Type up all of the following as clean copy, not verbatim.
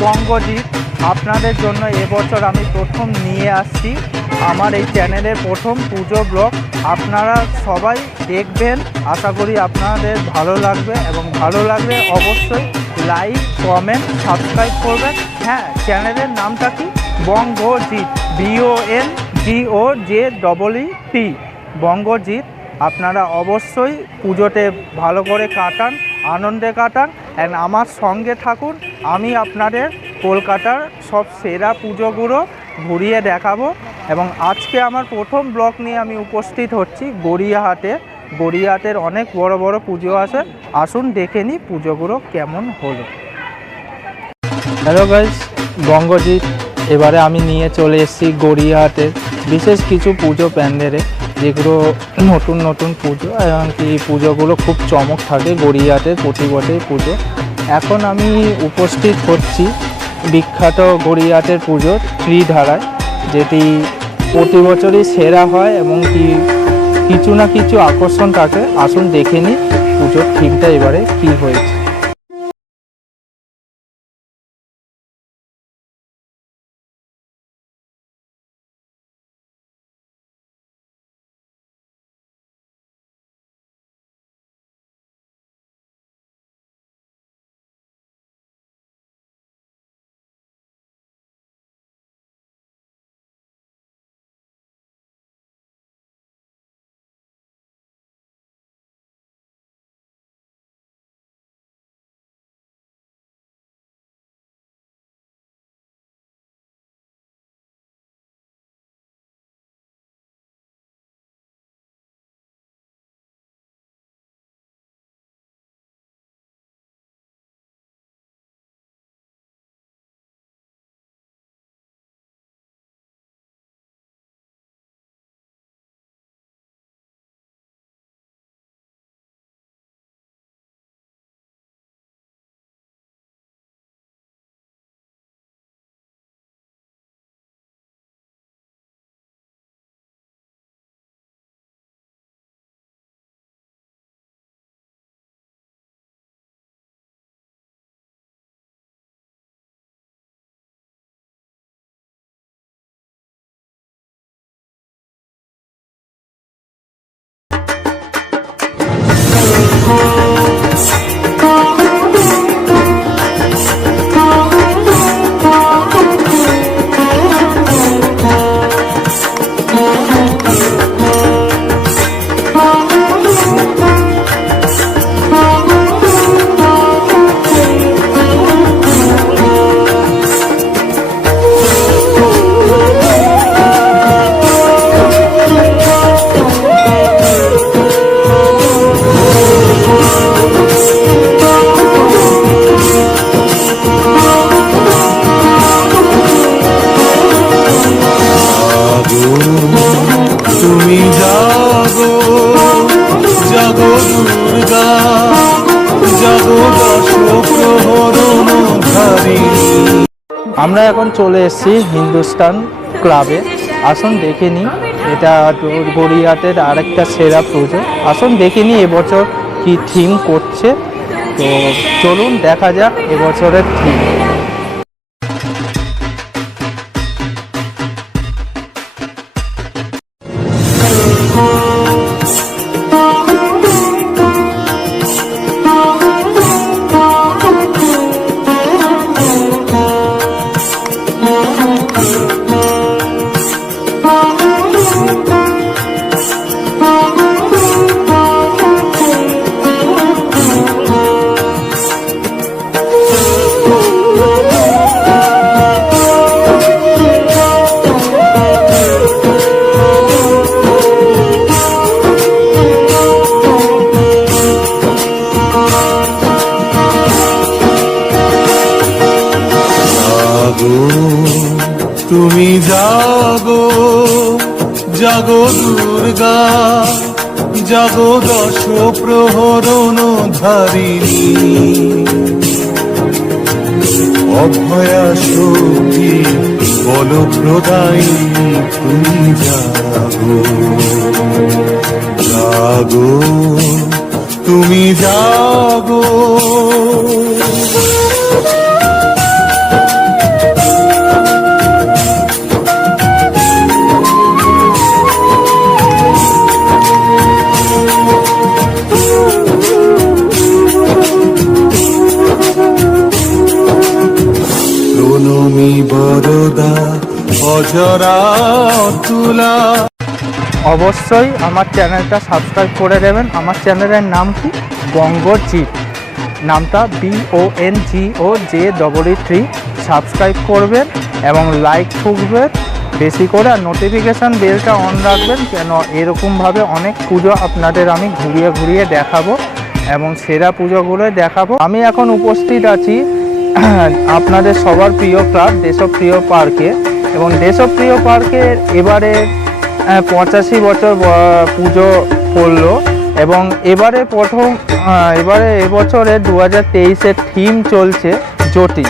বঙ্গজিৎ। আপনাদের জন্য এবছর আমি প্রথম নিয়ে আসছি আমার এই চ্যানেলের প্রথম পুজো ব্লগ। আপনারা সবাই দেখবেন, আশা করি আপনাদের ভালো লাগবে, এবং ভালো লাগলে অবশ্যই লাইক, কমেন্ট, সাবস্ক্রাইব করবেন। হ্যাঁ, চ্যানেলের নামটা কি? বঙ্গজিৎ, BONGOJEET, বঙ্গজিৎ। আপনারা অবশ্যই পুজোতে ভালো করে কাটান, আনন্দে কাটান, অ্যান্ড আমার সঙ্গে থাকুন। আমি আপনাদের কলকাতার সব সেরা পুজোগুলো ঘুরিয়ে দেখাবো। এবং আজকে আমার প্রথম ব্লগ নিয়ে আমি উপস্থিত হচ্ছি গড়িয়াহাটে। গড়িয়াহাটের অনেক বড় বড় পুজো আছে, আসুন দেখে নিই পুজোগুলো কেমন হলো। Hello guys, Bangajit. এবারে আমি নিয়ে চলে এসেছি গড়িয়াহাটের বিশেষ কিছু পুজো প্যান্ডেলে, যেগুলো নতুন নতুন পুজো, এমনকি পুজোগুলো খুব চমক থাকে গড়িয়াহাটের প্রতি বছরই পুজো। এখন আমি উপস্থিত হচ্ছি বিখ্যাত গড়িয়াহাটের পুজো ত্রিধারায়, যেটি প্রতি বছরই সেরা হয় এবং কিছু না কিছু আকর্ষণ থাকে। আসুন দেখে নিই পুজোর থিমটা এবারে কী হয়েছে। আমরা এখন চলে এসেছি হিন্দুস্তান ক্লাবে। আসুন দেখে নিই, এটা গড়িয়াহাটের আরেকটা সেরা পুজো। আসুন দেখে নিই এবছর কি থিম করছে। তো চলুন দেখা যাক এবছরের থিম। তুমি জাগো জাগো দুর্গা, জাগো দশ প্রহরণ ধারিণী, অভয়া শক্তি বল প্রদায়িনী, তুমি জাগো জাগো, তুমি জাগো। তুমি বরদা অজরা তুলা। অবশ্যই আমার চ্যানেলটা সাবস্ক্রাইব করে দেবেন। আমার চ্যানেলের নাম কি? বঙ্গজিৎ। নামটা BONGOJ3 সাবস্ক্রাইব করবেন এবং লাইক ঠুকবেন বেশি করে, আর নোটিফিকেশান বেলটা অন রাখবেন, কেন এরকমভাবে অনেক পুজো আপনাদের আমি ঘুরিয়ে ঘুরিয়ে দেখাবো এবং সেরা পুজোগুলো দেখাবো। আমি এখন উপস্থিত আছি আপনাদের সবার প্রিয় ক্লাব দেশপ্রিয় পার্কে, এবং দেশপ্রিয় পার্কে এবারে 85 বছর পুজো করলো, এবং এবারে এবছরে 2023-এর থিম চলছে জ্যোতি।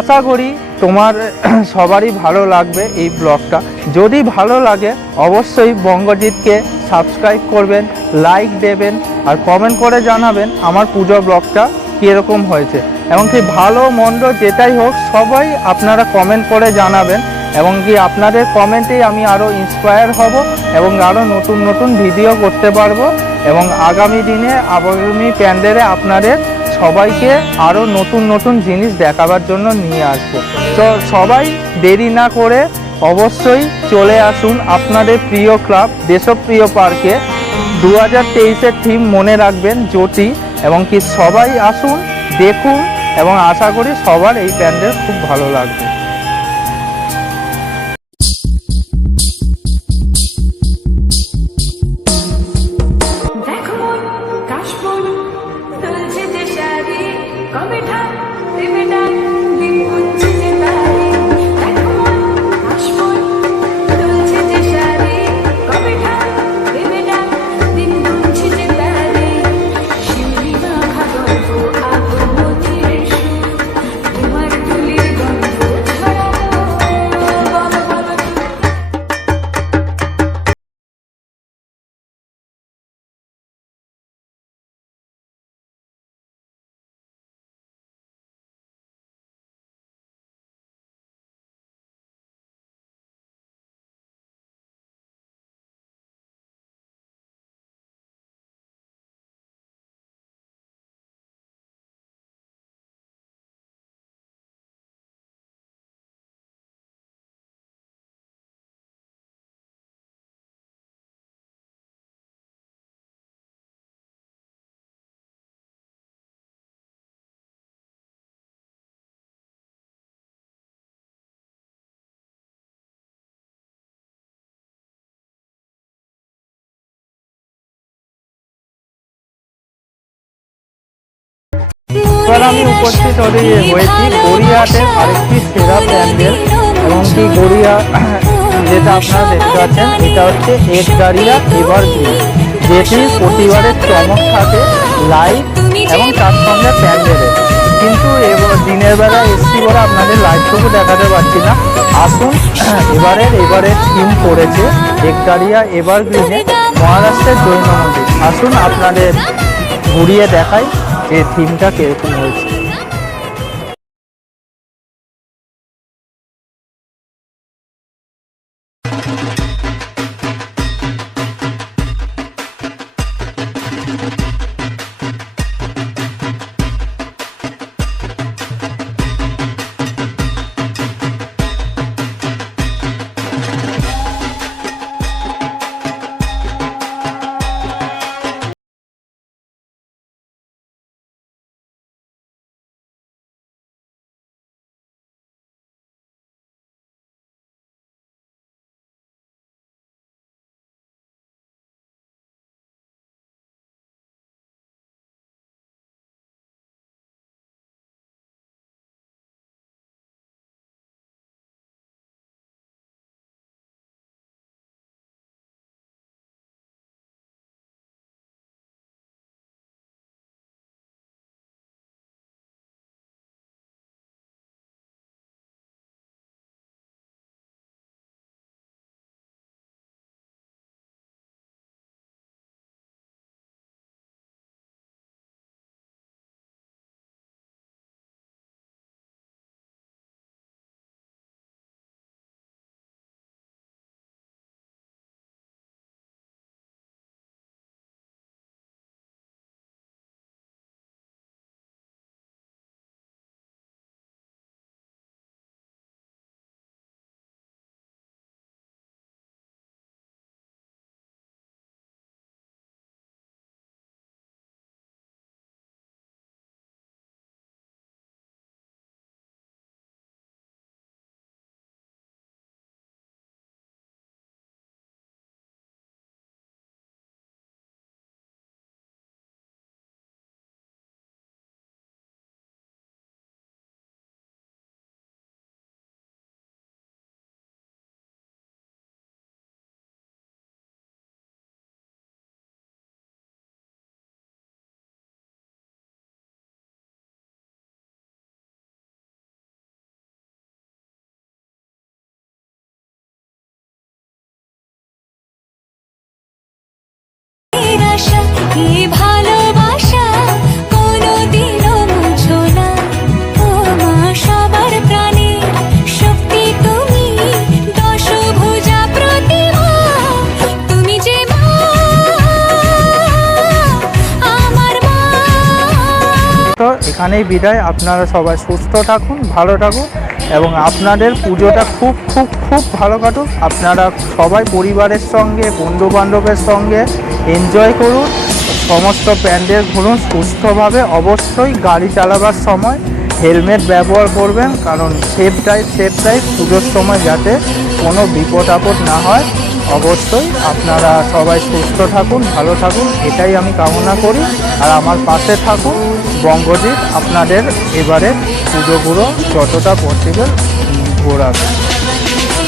আশা করি তোমার সবারই ভালো লাগবে এই ব্লগটা। যদি ভালো লাগে অবশ্যই বঙ্গজিৎকে সাবস্ক্রাইব করবেন, লাইক দেবেন আর কমেন্ট করে জানাবেন আমার পুজো ব্লগটা কীরকম হয়েছে, এবং কি ভালো মন্দ যেটাই হোক সবাই আপনারা কমেন্ট করে জানাবেন, এবং কি আপনাদের কমেন্টেই আমি আরও ইন্সপায়ার হব এবং আরও নতুন নতুন ভিডিও করতে পারবো, এবং আগামী দিনে আগামী প্যান্ডেলে আপনাদের সবাইকে আরও নতুন নতুন জিনিস দেখাবার জন্য নিয়ে আসবো। তো সবাই দেরি না করে অবশ্যই চলে আসুন আপনাদের প্রিয় ক্লাব দেশপ্রিয় পার্কে। 2023-এর থিম মনে রাখবেন জ্যোতি, এবং কি সবাই আসুন দেখুন এবং আশা করি সবার এই প্যান্ডেল খুব ভালো লাগবে। এবার আমি উপস্থিত হয়েছি গড়িয়াহাটের আরেকটি সেরা প্যান্ডেল এবং কি গড়িয়া যেটা আপনারা দেখতে পাচ্ছেন এটা হচ্ছে একগাড়িয়া এভারগ্রিন, যেটি প্রতিবারের চমক থাকে লাইট এবং তার সঙ্গে প্যান্ডেলের। কিন্তু এবার দিনের বেলা এসছি বলে আপনাদের লাইটটুকু দেখাতে পারছি না। আসুন এবারের থিম পড়েছে একগাড়িয়া এভারগ্রিনে মহারাষ্ট্রের জৈন মন্দির। আসুন আপনাদের ঘুরিয়ে দেখাই যে থিমটা কিরকম হয়েছে। এখানেই বিদায়। আপনারা সবাই সুস্থ থাকুন, ভালো থাকুন এবং আপনাদের পুজোটা খুব খুব খুব ভালো কাটুক। আপনারা সবাই পরিবারের সঙ্গে, বন্ধু বান্ধবের সঙ্গে এনজয় করুন। সমস্ত প্যান্ডেল ঘুরুন সুস্থভাবে। অবশ্যই গাড়ি চালাবার সময় হেলমেট ব্যবহার করবেন, কারণ সেফ ড্রাইভ পুজোর সময় যাতে কোনো বিপদ আপদ না হয়। অবশ্যই আপনারা সবাই সুস্থ থাকুন, ভালো থাকুন, এটাই আমি কামনা করি। আর আমার পাশে থাকুন। বঙ্গজিৎ আপনাদের এবারে পুজোগুলো যতটা পসিবল ঘোরাবে।